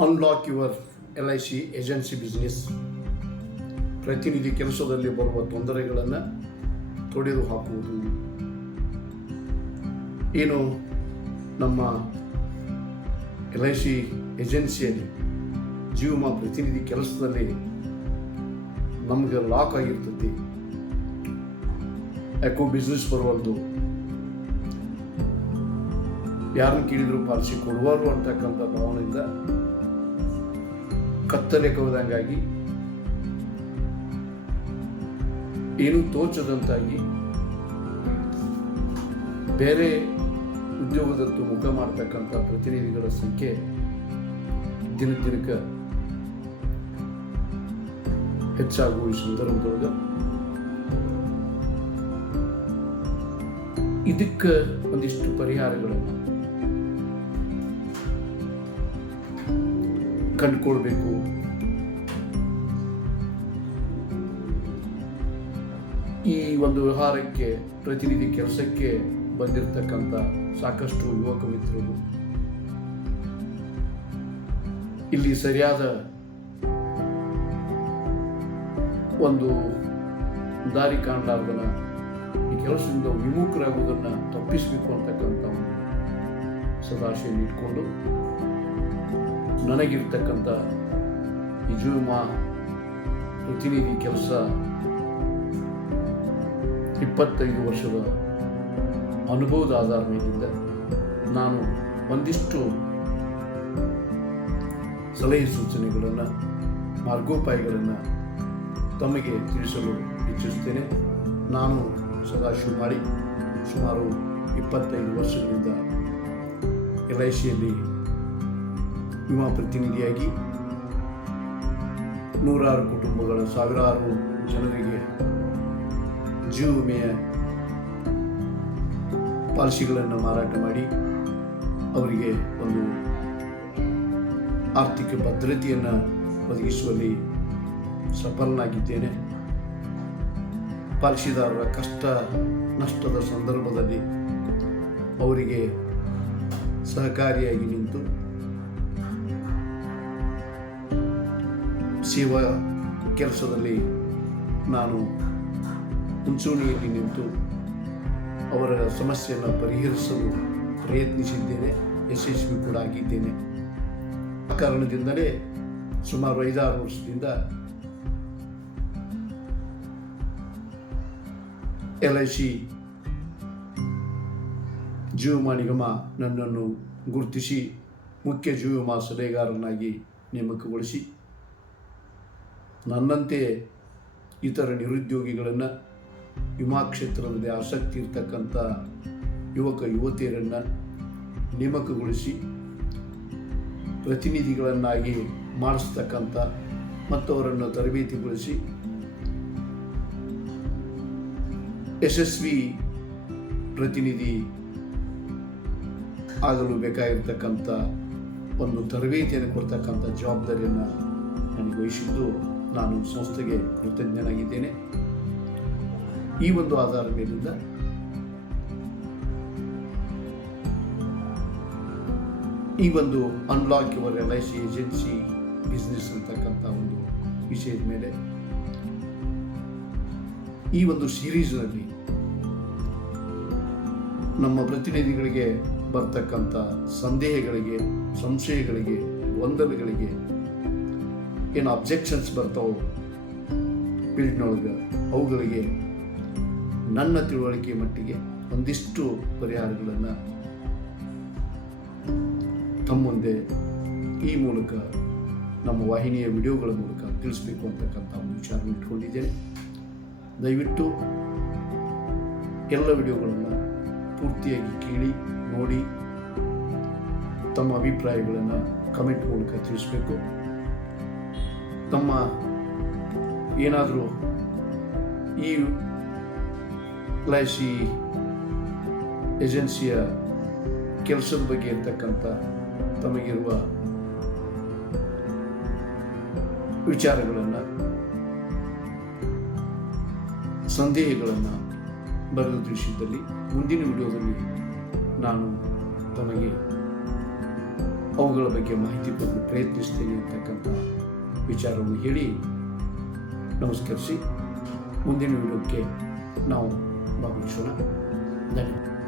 Unlock your L I C agency business ಪ್ರತಿನಿಧಿ ಕೆಲಸದಲ್ಲಿ ಬರುವ ತೊಂದರೆಗಳನ್ನು ತೊಡೆದು ಹಾಕುವುದು. ಏನು ನಮ್ಮ ಎಲ್ ಐ ಸಿ ಏಜೆನ್ಸಿಯಲ್ಲಿ ಜೀವಮ ವಿಮಾ ಪ್ರತಿನಿಧಿ ಕೆಲಸದಲ್ಲಿ ನಮಗೆ ಲಾಕ್ ಆಗಿರ್ತದೆ. ಯಾಕೋ ಬಿಸ್ನೆಸ್ ಬರುವಲ್ದು. ಯಾರನ್ನು ಕೇಳಿದ್ರು ಪಾಲಿಸಿ ಕೊಡುವರು ಅಂತಕ್ಕಂಥ ಭಾವನೆಯಿಂದ ಕತ್ತಲೆ ಕವಿದಂಗಾಗಿ ಏನು ತೋಚದಂತಾಗಿ ಬೇರೆ ಉದ್ಯೋಗದತ್ತು ಮುಖ ಮಾಡ್ತಕ್ಕಂಥ ಪ್ರತಿನಿಧಿಗಳ ಸಂಖ್ಯೆ ದಿನ ದಿನಕ್ಕೆ ಹೆಚ್ಚಾಗುವ ಈ ಸಂದರ್ಭದೊಳಗೆ ಇದಕ್ಕೆ ಒಂದಿಷ್ಟು ಪರಿಹಾರಗಳನ್ನು ಕಂಡುಕೊಳ್ಬೇಕು. ಈ ಒಂದು ವ್ಯವಹಾರಕ್ಕೆ, ಪ್ರತಿನಿಧಿ ಕೆಲಸಕ್ಕೆ ಬಂದಿರತಕ್ಕಂಥ ಸಾಕಷ್ಟು ಯುವಕ ಮಿತ್ರರು, ಇಲ್ಲಿ ಸರಿಯಾದ ಒಂದು ದಾರಿ ಕಾಣಲಾರ್ದನ ಈ ಕೆಲಸದಿಂದ ವಿಮುಖರಾಗುವುದನ್ನು ತಪ್ಪಿಸಬೇಕು ಅಂತಕ್ಕಂಥ ಒಂದು ಸದಾಶಯ ಇಟ್ಕೊಂಡು ನನಗಿರ್ತಕ್ಕಂಥ ಈ ಜೀವಮಾ ಪ್ರತಿನಿಧಿ ಕೆಲಸ ಇಪ್ಪತ್ತೈದು ವರ್ಷದ ಅನುಭವದ ಆಧಾರ ಮೇಲಿಂದ ನಾನು ಒಂದಿಷ್ಟು ಸಲಹೆ ಸೂಚನೆಗಳನ್ನು, ಮಾರ್ಗೋಪಾಯಗಳನ್ನು ತಮಗೆ ತಿಳಿಸಲು ಇಚ್ಛಿಸುತ್ತೇನೆ. ನಾನು ಸದಾಶಿವ ಮಾಡಿ ಸುಮಾರು ಇಪ್ಪತ್ತೈದು ವರ್ಷಗಳಿಂದ ಎಲ್ ಐ ಸಿಯಲ್ಲಿ ವಿಮಾ ಪ್ರತಿನಿಧಿಯಾಗಿ ನೂರಾರು ಕುಟುಂಬಗಳ ಸಾವಿರಾರು ಜನರಿಗೆ ಜೀವ ವಿಮೆಯ ಪಾಲಿಸಿಗಳನ್ನು ಮಾರಾಟ ಮಾಡಿ ಅವರಿಗೆ ಒಂದು ಆರ್ಥಿಕ ಭದ್ರತೆಯನ್ನು ಒದಗಿಸುವಲ್ಲಿ ಸಫಲನಾಗಿದ್ದೇನೆ. ಪಾಲಿಸಿದಾರರ ಕಷ್ಟ, ನಷ್ಟದ ಸಂದರ್ಭದಲ್ಲಿ ಅವರಿಗೆ ಸಹಕಾರಿಯಾಗಿ ನಿಂತು ಸೇವಾ ಕೆಲಸದಲ್ಲಿ ನಾನು ಮುಂಚೂಣಿಯಲ್ಲಿ ನಿಂತು ಅವರ ಸಮಸ್ಯೆಯನ್ನು ಪರಿಹರಿಸಲು ಪ್ರಯತ್ನಿಸಿದ್ದೇನೆ, ಯಶಸ್ವಿ ಕೂಡ ಆಗಿದ್ದೇನೆ. ಆ ಕಾರಣದಿಂದಲೇ ಸುಮಾರು ಐದಾರು ವರ್ಷದಿಂದ ಎಲ್ ಐ ಸಿ ಜೀವ ವಿಮಾ ನಿಗಮ ನನ್ನನ್ನು ಗುರುತಿಸಿ ಮುಖ್ಯ ಜೀವ ವಿಮಾ ಸಲಹೆಗಾರನಾಗಿ ನೇಮಕಗೊಳಿಸಿ ನನ್ನಂತೆ ಇತರ ನಿರುದ್ಯೋಗಿಗಳನ್ನು ವಿಮಾ ಕ್ಷೇತ್ರದಲ್ಲಿ ಆಸಕ್ತಿ ಇರ್ತಕ್ಕಂಥ ಯುವಕ, ಯುವತಿಯರನ್ನು ನೇಮಕಗೊಳಿಸಿ ಪ್ರತಿನಿಧಿಗಳನ್ನಾಗಿ ಮಾಡಿಸ್ತಕ್ಕಂಥ ಮತ್ತು ಅವರನ್ನು ತರಬೇತಿಗೊಳಿಸಿ ಯಶಸ್ವಿ ಪ್ರತಿನಿಧಿ ಆಗಲು ಬೇಕಾಗಿರ್ತಕ್ಕಂಥ ಒಂದು ತರಬೇತಿಯನ್ನು ಕೊಡ್ತಕ್ಕಂಥ ಜವಾಬ್ದಾರಿಯನ್ನು ನನಗೆ ವಹಿಸಿದ್ದು ನಾನು ಸಂಸ್ಥೆಗೆ ಕೃತಜ್ಞನಾಗಿದ್ದೇನೆ. ಈ ಒಂದು ಆಧಾರ ಮೇಲಿಂದ ಈ ಒಂದು unlock your L I C agency business ಅಂತಕ್ಕಂಥ ಒಂದು ವಿಷಯದ ಮೇಲೆ ಈ ಒಂದು ಸೀರೀಸ್ನಲ್ಲಿ ನಮ್ಮ ಪ್ರತಿನಿಧಿಗಳಿಗೆ ಬರ್ತಕ್ಕಂಥ ಸಂದೇಹಗಳಿಗೆ, ಸಂಶಯಗಳಿಗೆ, ಗೊಂದಲಗಳಿಗೆ ಏನು ಅಬ್ಜೆಕ್ಷನ್ಸ್ ಬರ್ತಾವೋ ಫೀಲ್ಡ್ನೊಳಗೆ ಅವುಗಳಿಗೆ ನನ್ನ ತಿಳುವಳಿಕೆ ಮಟ್ಟಿಗೆ ಒಂದಿಷ್ಟು ಪರಿಹಾರಗಳನ್ನು ತಮ್ಮ ಈ ಮೂಲಕ ನಮ್ಮ ವಾಹಿನಿಯ ವಿಡಿಯೋಗಳ ಮೂಲಕ ತಿಳಿಸ್ಬೇಕು ಅಂತಕ್ಕಂಥ ಒಂದು ವಿಚಾರ ಇಟ್ಕೊಂಡಿದ್ದೇನೆ. ದಯವಿಟ್ಟು ಎಲ್ಲ ವಿಡಿಯೋಗಳನ್ನು ಪೂರ್ತಿಯಾಗಿ ಕೇಳಿ, ನೋಡಿ, ತಮ್ಮ ಅಭಿಪ್ರಾಯಗಳನ್ನು ಕಮೆಂಟ್ ಮೂಲಕ ತಿಳಿಸ್ಬೇಕು. ತಮ್ಮ ಏನಾದರೂ ಈ ಎಲ್ ಏಜೆನ್ಸಿಯ ಕೆಲಸದ ಬಗ್ಗೆ ಇರ್ತಕ್ಕಂಥ ತಮಗಿರುವ ವಿಚಾರಗಳನ್ನು, ಸಂದೇಹಗಳನ್ನು ಬರೆದು ತಿಳಿಸಿದ್ದಲ್ಲಿ ಮುಂದಿನ ವಿಡಿಯೋದಲ್ಲಿ ನಾನು ತಮಗೆ ಅವುಗಳ ಬಗ್ಗೆ ಮಾಹಿತಿ ಕೊಡಲು ಪ್ರಯತ್ನಿಸ್ತೇನೆ ಅಂತಕ್ಕಂಥ ವಿಚಾರವನ್ನು ಹೇಳಿ ನಮಸ್ಕರಿಸಿ ಮುಂದಿನ ವಿಡಿಯೋಕ್ಕೆ ನಾವು ಭಾಗವಹಿಸೋಣ. ಧನ್ಯವಾದ